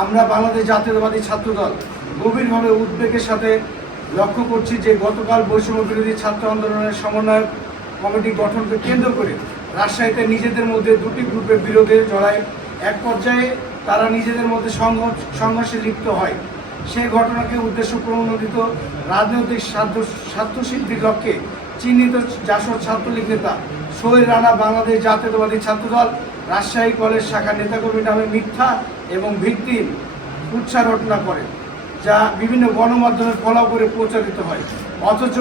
আমরা বাংলাদেশ জাতীয়তাবাদী ছাত্রদল গভীরভাবে উদ্বেগের সাথে লক্ষ্য করছি যে গতকাল বৈষম্য বিরোধী ছাত্র আন্দোলনের সমন্বয়ক কমিটি গঠনকে কেন্দ্র করে রাজশাহীতে নিজেদের মধ্যে দুটি গ্রুপের বিরোধে জড়ায়। এক পর্যায়ে তারা নিজেদের মধ্যে সংঘর্ষে লিপ্ত হয়। সেই ঘটনাকে উদ্দেশ্য প্রণোদিত রাজনৈতিক স্বার্থসিদ্ধির লক্ষ্যে চিহ্নিত জাসদ ছাত্রলীগ নেতা সোহেল রানা বাংলাদেশ জাতীয়তাবাদী ছাত্রদল রাজশাহী কলেজ শাখা নেতাকর্মী নামে মিথ্যা এবং ভিত্তিহীন উৎসাহ রটনা করে, যা বিভিন্ন গণমাধ্যমে ফলো করে প্রচারিত হয়। অথচ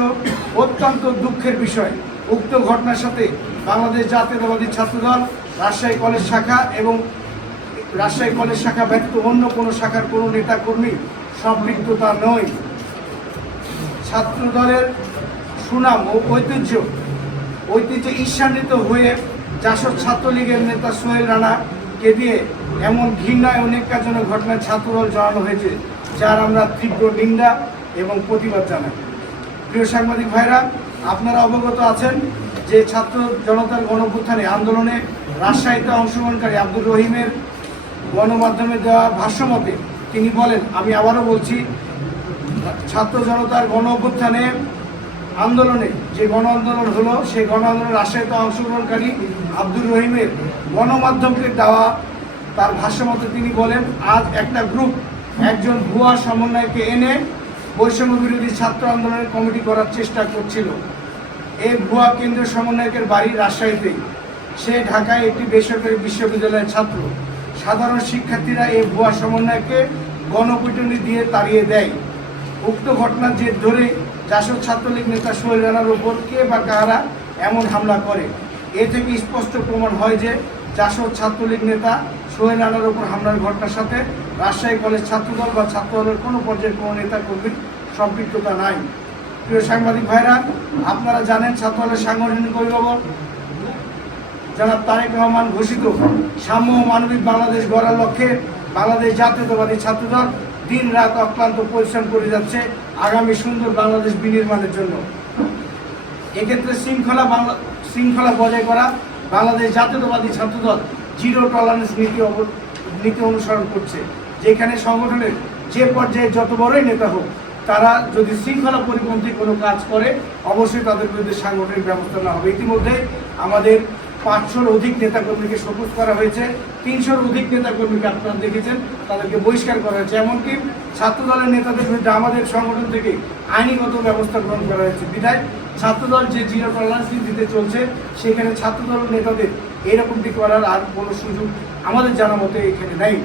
অত্যন্ত দুঃখের বিষয়, উক্ত ঘটনার সাথে বাংলাদেশ জাতীয়তাবাদী ছাত্রদল রাজশাহী কলেজ শাখা এবং রাজশাহী কলেজ শাখা ব্যতীত অন্য কোনো শাখার কোনো নেতাকর্মী সম্পৃক্ততা নয়। ছাত্রদলের সুনাম ও ঐতিহ্যে ঈর্ষান্বিত হয়ে জাসদ ছাত্রলীগের নেতা সোহেল রানাকে দিয়ে এমন ঘৃণায় অনেক কাজজনক ঘটনায় ছাত্রদল জানানো হয়েছে, যার আমরা তীব্র নিন্দা এবং প্রতিবাদ জানাই। প্রিয় সাংবাদিক ভাইরা, আপনারা অবগত আছেন যে ছাত্র জনতার গণঅভ্যুত্থানে আন্দোলনে রাজশাহীতে অংশগ্রহণকারী আব্দুর রহিমের গণমাধ্যমে দেওয়া ভাষ্যমতে তিনি বলেন, আমি আবারও বলছি, ছাত্র জনতার গণঅভ্যুত্থানে আন্দোলনে যে গণ আন্দোলন হলো সেই গণ আন্দোলনে রাজশাহীতে অংশগ্রহণকারী আব্দুর রহিমের গণমাধ্যমকে দেওয়া তার ভাষ্যমতে তিনি বলেন, আজ একটা গ্রুপ একজন ভুয়া সমন্বয়কে এনে বৈষম্য বিরোধী ছাত্র আন্দোলনের কমিটি করার চেষ্টা করছিল। এই ভুয়া কেন্দ্রীয় সমন্বয়কের বাড়ি রাজশাহীতেই। সে ঢাকায় একটি বেসরকারি বিশ্ববিদ্যালয়ের ছাত্র। সাধারণ শিক্ষার্থীরা এই ভুয়া সমন্বয়কে গণপিটুনি দিয়ে তাড়িয়ে দেয়। উক্ত ঘটনার জের ধরে জাসদ ছাত্রলীগ নেতা সোহেল রানার উপর কে বা কারা এমন হামলা করে। এ থেকে স্পষ্ট প্রমাণ হয় যে জাসদ ছাত্রলীগ নেতা সোহেল রানার উপর হামলার ঘটনার সাথে রাজশাহী কলেজ ছাত্রদল বা ছাত্রদলের কোনো পর্যায়ের কোনো নেতা কর্মীর সম্পৃক্ততা নাই। প্রিয় সাংবাদিক ভাইরা, আপনারা জানেন ছাত্রদলের সাংগঠনিক অভিভাবক জনাব তারেক রহমান ঘোষিত সাম্য ও মানবিক বাংলাদেশ গড়ার লক্ষ্যে বাংলাদেশ জাতীয়তাবাদী ছাত্রদল দিন রাত অক্লান্ত পরিশ্রম করে যাচ্ছে আগামী সুন্দর বাংলাদেশ বিনির্মাণের জন্য। এক্ষেত্রে শৃঙ্খলা বজায় করা বাংলাদেশ জাতীয়তাবাদী ছাত্রদল জিরো টলারেন্স নীতি অনুসরণ করছে, যেখানে সংগঠনের যে পর্যায়ে যত বড়ই নেতা হোক তারা যদি শৃঙ্খলা পরিপন্থী কোনো কাজ করে অবশ্যই তাদের বিরুদ্ধে সাংগঠনিক ব্যবস্থা নেওয়া হবে। ইতিমধ্যে আমাদের 500-র অধিক নেতাকর্মীকে শোকজ করা হয়েছে, 300-র অধিক নেতাকর্মীকে আপনারা দেখেছেন তাদেরকে বহিষ্কার করা হয়েছে। এমনকি ছাত্রদলের নেতাদের বিরুদ্ধে আমাদের সংগঠন থেকে আইনিগত ব্যবস্থা গ্রহণ করা হয়েছে। বিধায় ছাত্রদল যে জিরো টলারেন্স নীতিতে চলছে সেখানে ছাত্রদল নেতাদের এরকমটি করার আর কোনো সুযোগ আমাদের জানা মতে এখানে নেই।